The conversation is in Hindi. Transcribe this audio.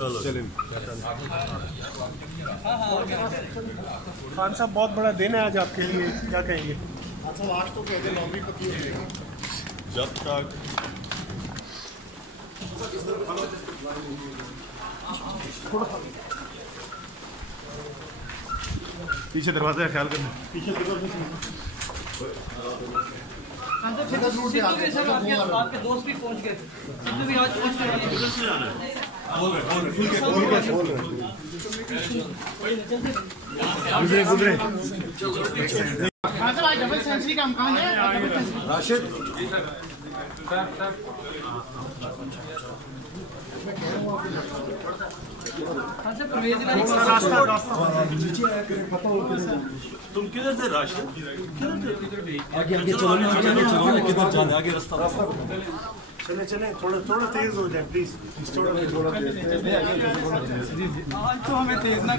चलें। खान साहब बहुत बड़ा दिन है आज आपके लिए, क्या कहेंगे? आज तो कहते नौकरी पक्की हो जाएगी जब तक पीछे दरवाजा है, ख्याल करना। पीछे आपके दोस्त भी पहुंच गए, सिद्धू भी आज पहुंच गए। गुजरे आज डबल सेंचुरी का अमकान है। राशिद तुम किधर थे राशिद? आगे आगे चलो किधर जाना आगे रास्ता चले चले, थोड़ा तेज हो जाए प्लीज। आज तो हमें तेज ना